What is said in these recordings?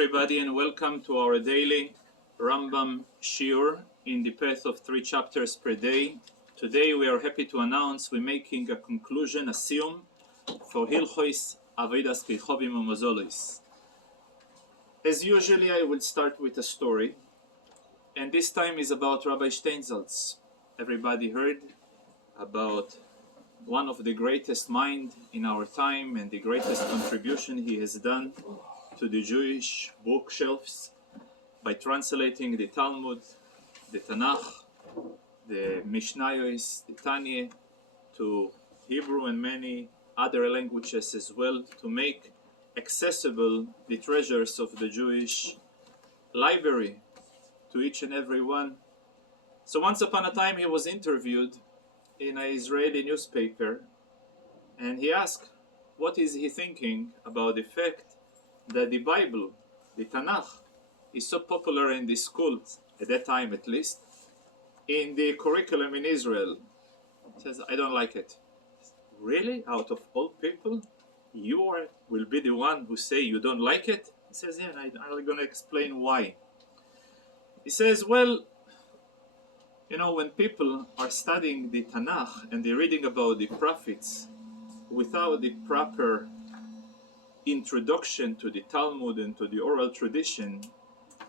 everybody, and welcome to our daily Rambam Shiur in the path of 3 chapters per day. Today we are happy to announce we're making a conclusion, a siyum, for Hilchos Avodas Kochavim u'Mazolos. As usually, I will start with a story, and this time is about Rabbi Steinsaltz. Everybody heard about one of the greatest minds in our time and the greatest contribution he has done to the Jewish bookshelves by translating the Talmud, the Tanakh, the Mishnayos, the Tanya to Hebrew and many other languages as well, to make accessible the treasures of the Jewish library to each and every one. So once upon a time he was interviewed in an Israeli newspaper, and he asked what is he thinking about the fact that the Bible, the Tanakh, is so popular in the schools, at that time at least, in the curriculum in Israel. He says, I don't like it. Really? Out of all people, will be the one who say you don't like it? He says, yeah, I'm going to explain why. He says, well, you know, when people are studying the Tanakh and they're reading about the prophets without the proper introduction to the Talmud and to the oral tradition,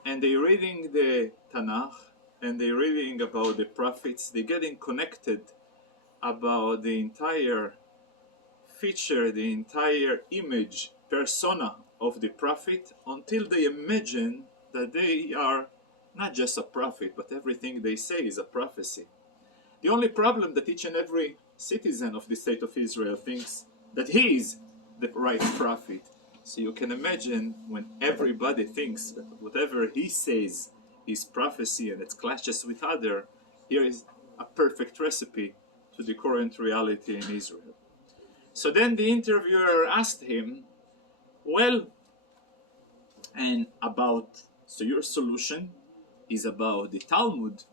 and they're reading the Tanakh and they're reading about the prophets, they're getting connected about the entire feature, the entire image, persona of the prophet, until they imagine that they are not just a prophet, but everything they say is a prophecy. The only problem that each and every citizen of the state of Israel thinks that he is the right prophet. So you can imagine when everybody thinks that whatever he says is prophecy and it clashes with other, here is a perfect recipe to the current reality in Israel. So then the interviewer asked him, well, and so your solution is about the Talmud,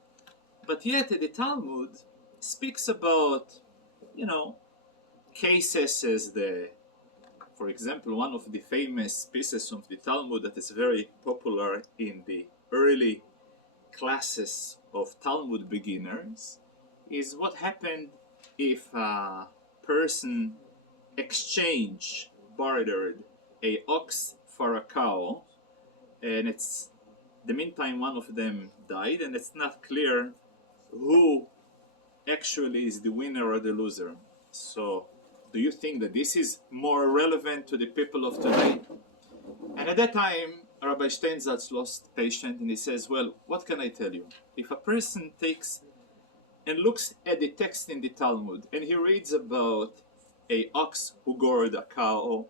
but yet the Talmud speaks about, cases as for example, one of the famous pieces of the Talmud that is very popular in the early classes of Talmud beginners is what happened if a person bartered a ox for a cow, and the meantime one of them died, and it's not clear who actually is the winner or the loser. So do you think that this is more relevant to the people of today? And at that time, Rabbi Steinsaltz lost patience, and he says, well, what can I tell you? If a person takes and looks at the text in the Talmud, and he reads about a ox who gored a cow,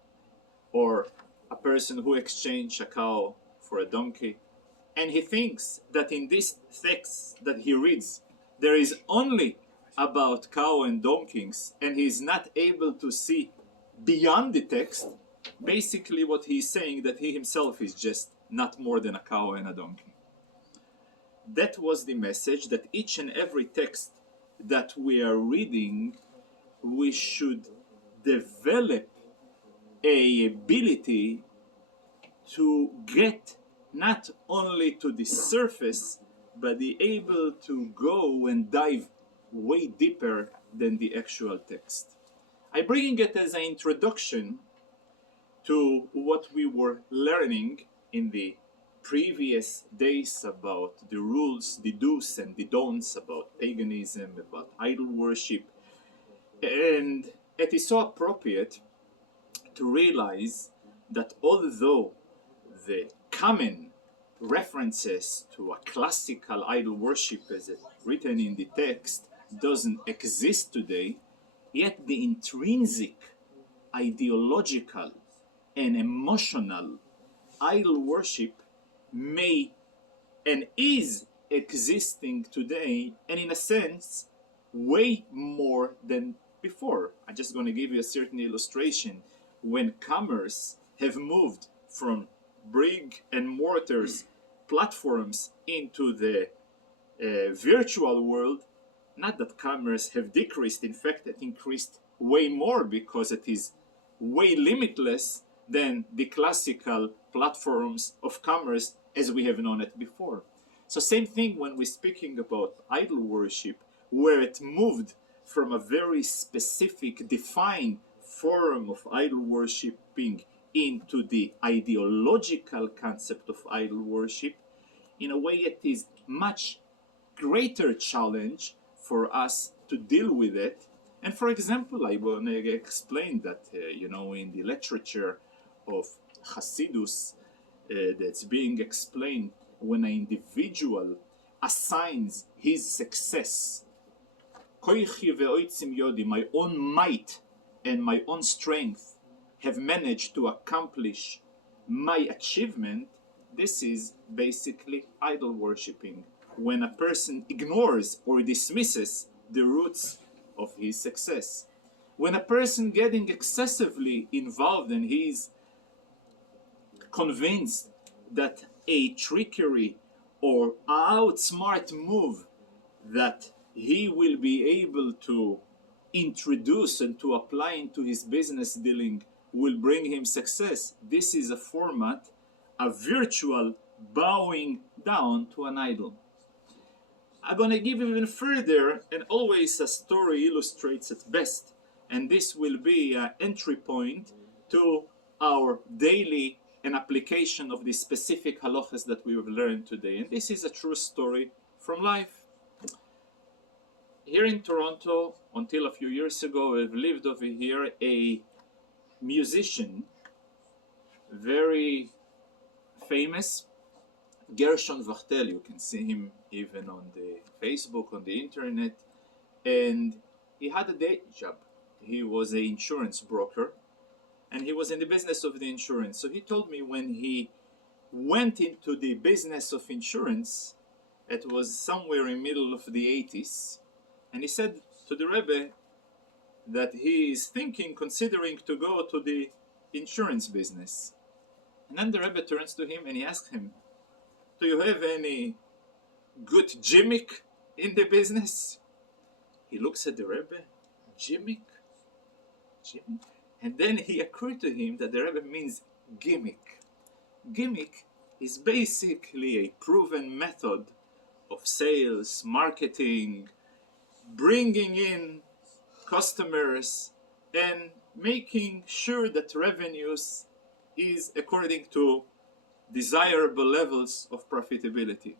or a person who exchanged a cow for a donkey, and he thinks that in this text that he reads, there is only about cow and donkeys, and he is not able to see beyond the text, basically what he's saying that he himself is just not more than a cow and a donkey. That was the message, that each and every text that we are reading, we should develop a ability to get not only to the surface, but be able to go and dive way deeper than the actual text. I'm bringing it as an introduction to what we were learning in the previous days about the rules, the do's and the don'ts about paganism, about idol worship. And it is so appropriate to realize that although the common references to a classical idol worship as it written in the text doesn't exist today, yet the intrinsic, ideological, and emotional idol worship may and is existing today, and in a sense, way more than before. I'm just going to give you a certain illustration. When commerce have moved from brick and mortars platforms into the virtual world, not that commerce have decreased, in fact it increased way more because it is way limitless than the classical platforms of commerce as we have known it before. So same thing when we're speaking about idol worship, where it moved from a very specific, defined form of idol worshipping into the ideological concept of idol worship. In a way, it is much greater challenge for us to deal with it. And for example, I want to explain that, in the literature of Hasidus, that's being explained when an individual assigns his success, my own might and my own strength have managed to accomplish my achievement. This is basically idol worshipping, when a person ignores or dismisses the roots of his success. When a person getting excessively involved and he's convinced that a trickery or outsmart move that he will be able to introduce and to apply into his business dealing will bring him success, this is a format, a virtual bowing down to an idol. I'm going to give even further, and always a story illustrates it best, and this will be an entry point to our daily and application of the specific halachas that we have learned today. And this is a true story from life. Here in Toronto, until a few years ago, I've lived over here, a musician, very famous, Gershon Vachtel. You can see him even on the Facebook, on the internet. And he had a day job. He was an insurance broker, and he was in the business of the insurance. So he told me when he went into the business of insurance, it was somewhere in the middle of the 80s, and he said to the Rebbe that he is considering to go to the insurance business. And then the Rebbe turns to him and he asks him, do you have any good gimmick in the business? He looks at the Rebbe, gimmick? And then he occurred to him that the Rebbe means gimmick. Gimmick is basically a proven method of sales, marketing, bringing in customers and making sure that revenues is according to desirable levels of profitability.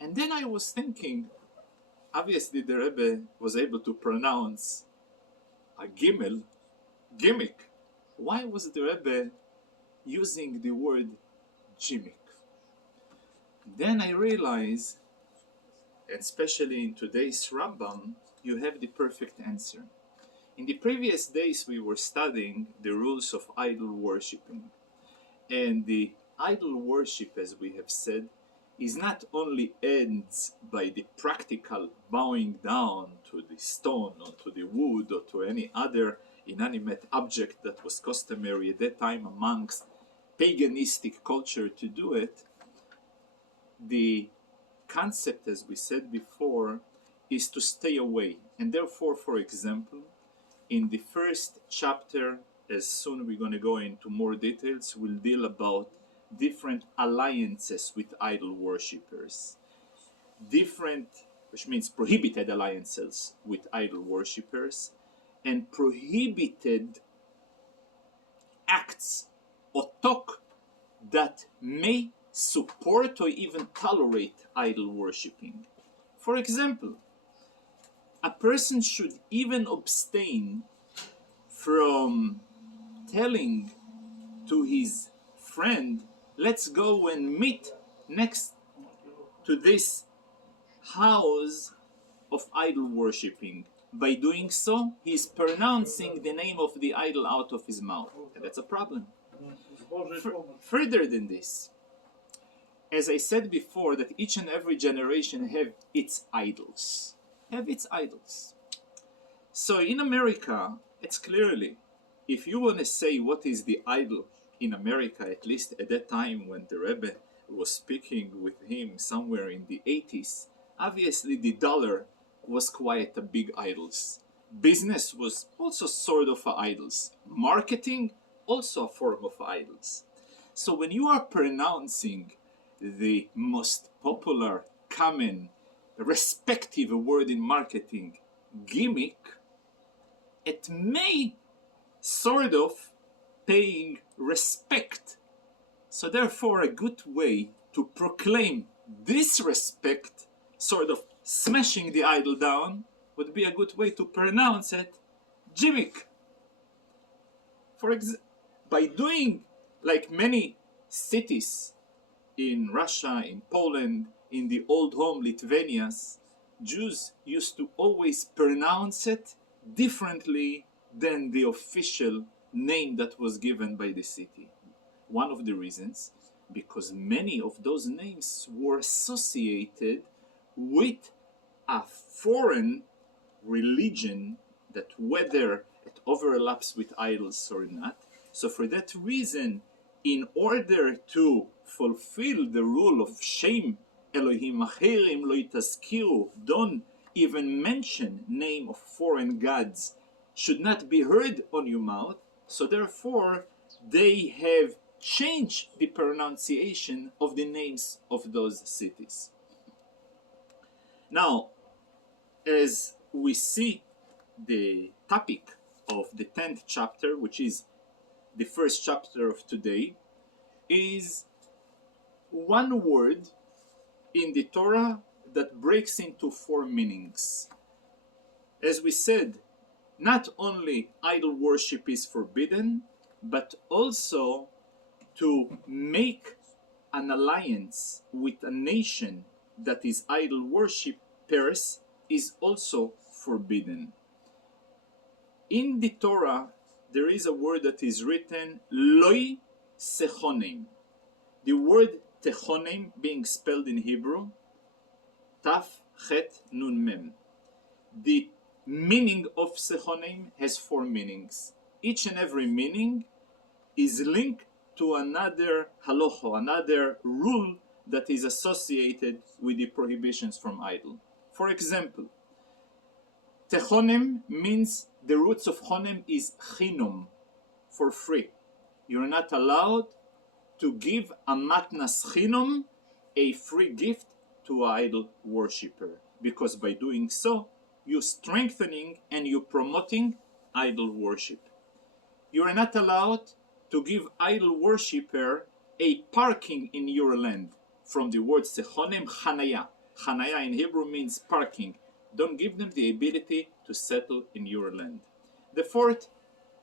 And then I was thinking, obviously the Rebbe was able to pronounce a gimmick. Why was the Rebbe using the word gimmick? Then I realized, especially in today's Rambam, you have the perfect answer. In the previous days we were studying the rules of idol worshipping. And the idol worship, as we have said, is not only ends by the practical bowing down to the stone or to the wood or to any other inanimate object that was customary at that time amongst paganistic culture to do it. The concept, as we said before, is to stay away. And therefore, for example, in the first chapter, as soon we're going to go into more details, we'll deal about different alliances with idol worshippers. Different, which means prohibited alliances with idol worshippers, and prohibited acts or talk that may support or even tolerate idol worshipping. For example, a person should even abstain from telling to his friend, let's go and meet next to this house of idol worshipping. By doing so, he's pronouncing the name of the idol out of his mouth. And that's a problem. Further than this, as I said before, that each and every generation have its idols. So in America, it's clearly, if you want to say what is the idol in America, at least at that time when the Rebbe was speaking with him somewhere in the 80s, obviously the dollar was quite a big idols. Business was also sort of idols. Marketing, also a form of idols. So when you are pronouncing the most popular, common, respective word in marketing, gimmick, it may sort of paying respect. So therefore, a good way to proclaim this respect, sort of smashing the idol down, would be a good way to pronounce it gimmick. By doing like many cities in Russia, in Poland, in the old home Lithuanias, Jews used to always pronounce it differently than the official name that was given by the city. One of the reasons, because many of those names were associated with a foreign religion that whether it overlaps with idols or not. So for that reason, in order to fulfill the rule of shame, Elohim acherim lo yitazkiru, don't even mention name of foreign gods, should not be heard on your mouth. So therefore, they have changed the pronunciation of the names of those cities. Now, as we see the topic of the 10th chapter, which is the first chapter of today, is one word in the Torah that breaks into four meanings. As we said, not only idol worship is forbidden, but also to make an alliance with a nation that is idol worshippers is also forbidden. In the Torah, there is a word that is written, loi sechonim. The word techonim being spelled in Hebrew, taf, chet, nun, mem. The meaning of sechonim has four meanings. Each and every meaning is linked to another halacha, another rule that is associated with the prohibitions from idol. For example, techonim means the roots of chonem is chinum, for free. You're not allowed to give a matnas chinum, a free gift, to an idol worshipper, because by doing so, you're strengthening and you're promoting idol worship. You are not allowed to give idol worshipper a parking in your land. From the word sechonim, chanaya. Chanaya in Hebrew means parking. Don't give them the ability to settle in your land. The fourth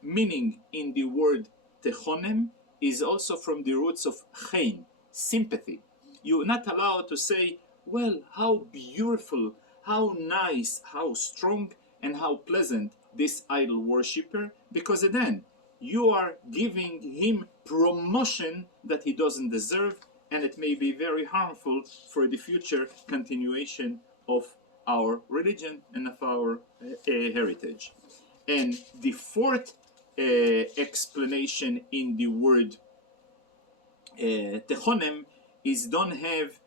meaning in the word techonem is also from the roots of chen, sympathy. You're not allowed to say, well, how beautiful, how nice, how strong, and how pleasant this idol worshipper, because then you are giving him promotion that he doesn't deserve, and it may be very harmful for the future continuation of our religion and of our heritage. And the fourth explanation in the word techonem is don't have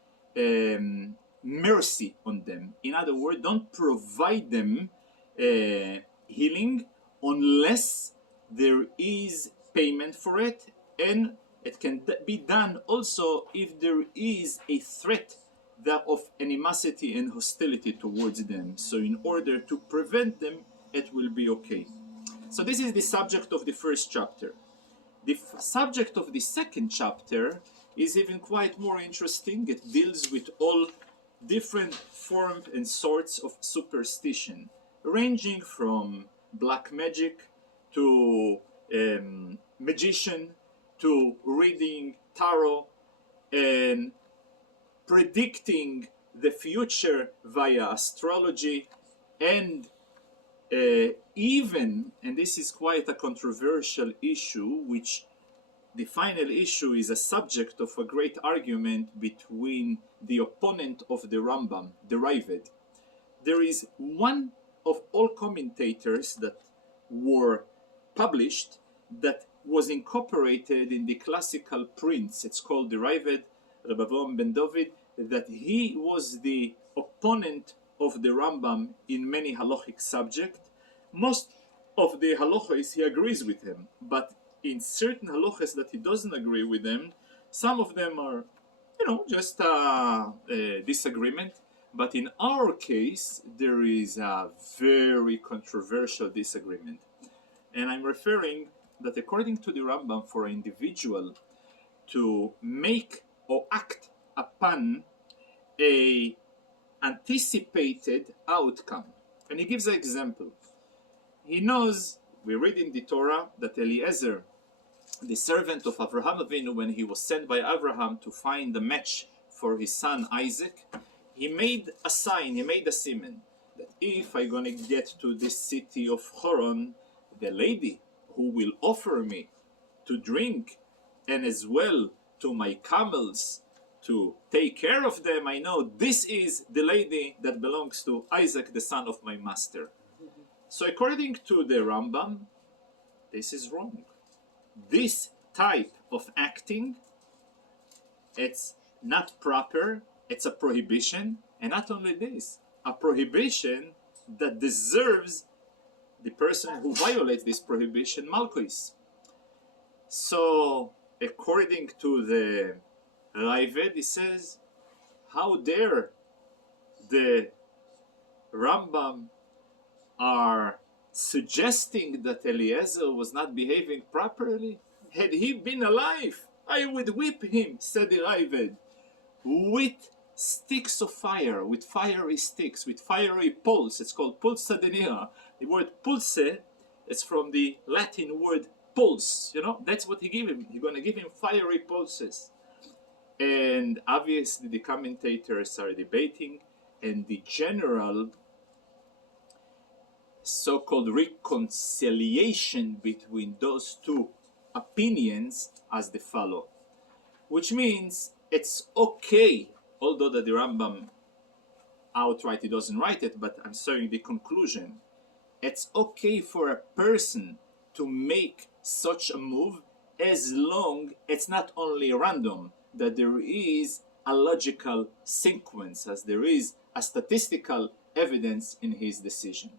mercy on them. In other words, don't provide them healing unless there is payment for it, and it can be done also if there is a threat of animosity and hostility towards them. So in order to prevent them, it will be okay. So this is the subject of the first chapter. The subject of the second chapter is even quite more interesting. It deals with all different forms and sorts of superstition, ranging from black magic to magician to reading tarot and predicting the future via astrology, and even, and this is quite a controversial issue, which the final issue is a subject of a great argument between the opponent of the Rambam, the Ravid. There is one of all commentators that were published that was incorporated in the classical prints. It's called the Ravid, Rabbi Dovid, that he was the opponent of the Rambam in many halachic subjects. Most of the halachos he agrees with him, but in certain halachas that he doesn't agree with them. Some of them are, just disagreement. But in our case, there is a very controversial disagreement. And I'm referring that according to the Rambam, for an individual to make or act upon a anticipated outcome. And he gives an example. He knows, we read in the Torah, that Eliezer, the servant of Avraham Avinu, when he was sent by Avraham to find a match for his son Isaac, he made a sign, he made a siman, that if I'm going to get to this city of Choron, the lady who will offer me to drink, and as well to my camels, to take care of them, I know this is the lady that belongs to Isaac, the son of my master. So according to the Rambam, this is wrong. This type of acting, it's not proper, it's a prohibition, and not only this, a prohibition that deserves the person who violates this prohibition malchus. So according to the Ravid, he says, how dare the Rambam are suggesting that Eliezer was not behaving properly? Had he been alive, I would whip him, said the Ravid, with sticks of fire, with fiery sticks, with fiery pulse. It's called pulsa denira. The word pulse, it's from the Latin word pulse. That's what he gave him. He's going to give him fiery pulses. And obviously the commentators are debating, and the general so-called reconciliation between those two opinions as the follow, which means it's okay, although that the Rambam outright he doesn't write it, but I'm saying the conclusion, it's okay for a person to make such a move as long it's not only random, that there is a logical sequence, as there is a statistical evidence in his decision.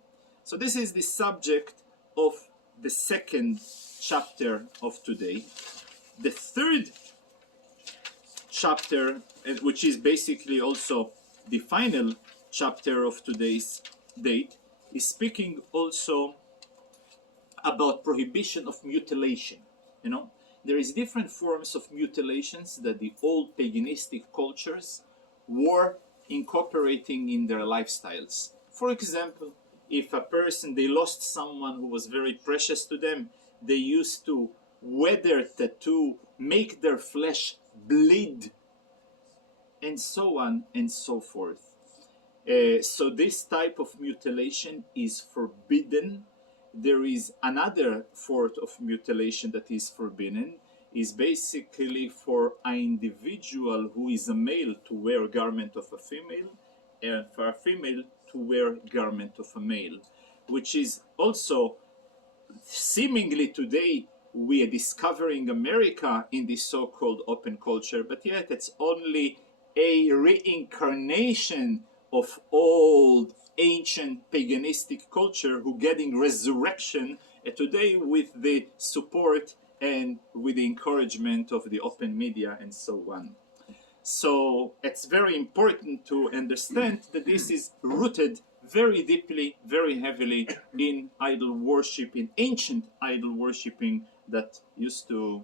So this is the subject of the second chapter of today. The third chapter, which is basically also the final chapter of today's date, is speaking also about prohibition of mutilation. There is different forms of mutilations that the old paganistic cultures were incorporating in their lifestyles. For example, if a person, they lost someone who was very precious to them, they used to weather tattoo, make their flesh bleed, and so on and so forth. So this type of mutilation is forbidden. There is another form of mutilation that is forbidden, is basically for an individual who is a male to wear a garment of a female, and for a female to wear garment of a male, which is also seemingly today we are discovering America in this so-called open culture, but yet it's only a reincarnation of old ancient paganistic culture who getting resurrection today with the support and with the encouragement of the open media and so on. So it's very important to understand that this is rooted very deeply, very heavily in idol worship, in ancient idol worshipping that used to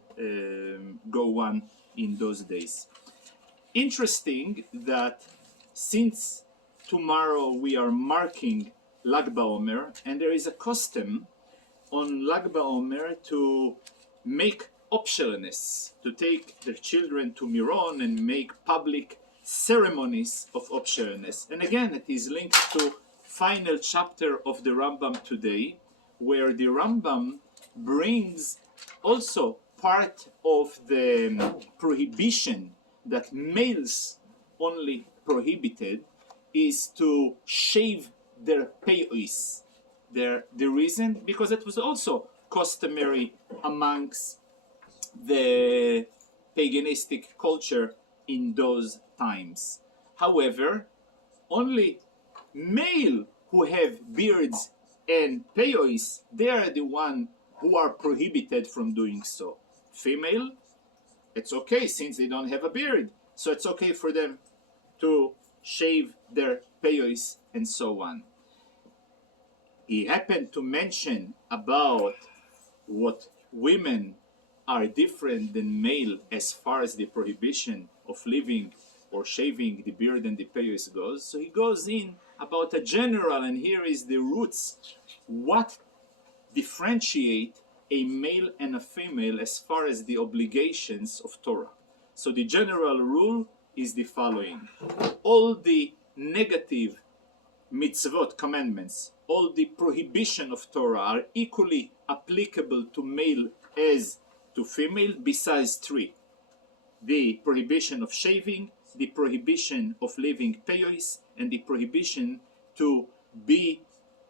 go on in those days. Interesting that since tomorrow we are marking Lag BaOmer, and there is a custom on Lag BaOmer to make optionalness, to take their children to Miron and make public ceremonies of optionalness. And again, it is linked to final chapter of the Rambam today, where the Rambam brings also part of the prohibition that males only prohibited is to shave their peyois. The reason, because it was also customary amongst the paganistic culture in those times. However, only male who have beards and peyois, they are the one who are prohibited from doing so. Female, it's okay since they don't have a beard, so it's okay for them to shave their peyois and so on. He happened to mention about what women are different than male as far as the prohibition of leaving or shaving the beard and the peyois goes. So he goes in about a general, and here is the roots. What differentiate a male and a female as far as the obligations of Torah? So the general rule is the following. All the negative mitzvot, commandments, all the prohibition of Torah are equally applicable to male as to female, besides three. The prohibition of shaving, the prohibition of leaving peyois, and the prohibition to be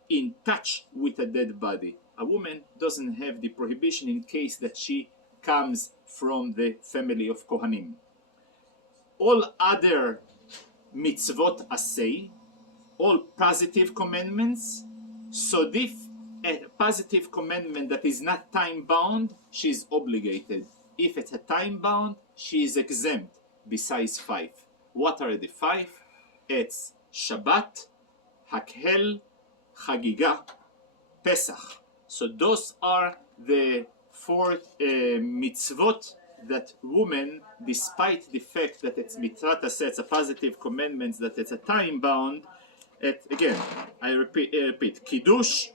in touch with a dead body. A woman doesn't have the prohibition in case that she comes from the family of Kohanim. All other mitzvot asay, all positive commandments, so if a positive commandment that is not time bound, she is obligated. If it's a time bound, she is exempt, besides 5. What are the 5? It's Shabbat, Hakhel, Chagiga, Pesach. So those are the 4 mitzvot that women, despite the fact that it's mitzvot aseh, it's a positive commandment, that it's a time bound, again, I repeat, Kiddush,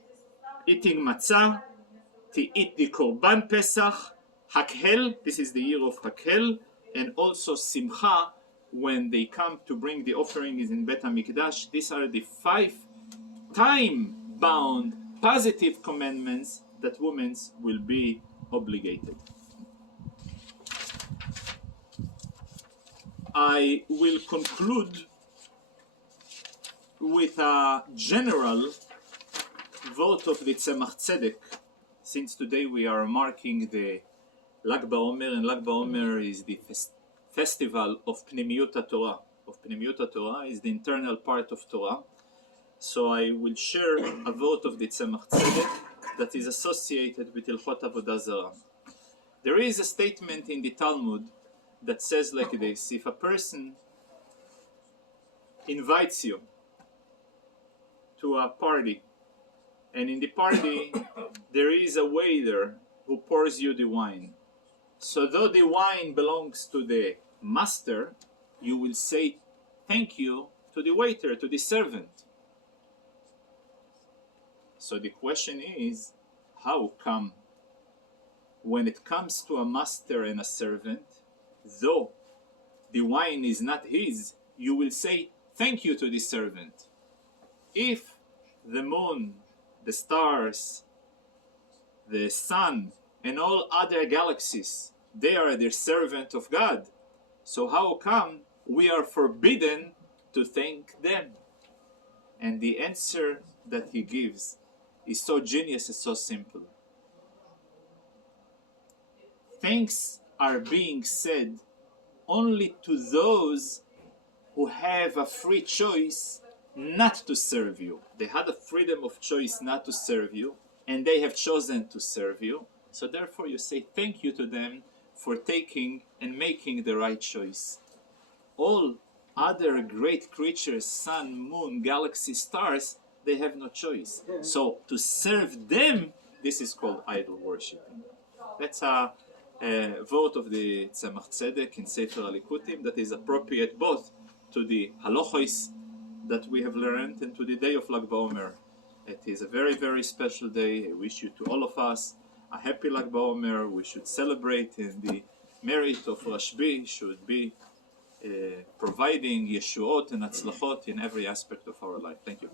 eating matzah, to eat the Korban Pesach, Hakhel, this is the year of Hakhel, and also Simcha, when they come to bring the offerings in Bet HaMikdash. These are the 5 time-bound positive commandments that women will be obligated. I will conclude with a general vote of the Tzemach Tzedek, since today we are marking the Lag BaOmer, and Lag BaOmer is the festival of Pnimiyut HaTorah. Of Pnimiyut HaTorah is the internal part of Torah. So I will share a vote of the Tzemach Tzedek that is associated with Hilchot Avodah Zarah. There is a statement in the Talmud that says like this: if a person invites you to a party, and in the party there is a waiter who pours you the wine, so though the wine belongs to the master, you will say thank you to the waiter, to the servant. So the question is, how come when it comes to a master and a servant, though the wine is not his, you will say thank you to the servant? If the moon, the stars, the sun, and all other galaxies, they are the servant of God, so how come we are forbidden to thank them? And the answer that he gives is so genius and so simple. Thanks are being said only to those who have a free choice not to serve you. They had a freedom of choice not to serve you, and they have chosen to serve you. So therefore you say thank you to them for taking and making the right choice. All other great creatures, sun, moon, galaxy, stars, they have no choice. So to serve them, this is called idol worshiping. That's a vote of the Tzemach Tzedek in Sefer HaLikutim that is appropriate both to the halachos that we have learned and to the day of Lag BaOmer. It is a very, very special day. I wish you to all of us a happy Lag BaOmer. We should celebrate, and the merit of Rashbi should be providing yeshuot and atzlachot in every aspect of our life. Thank you.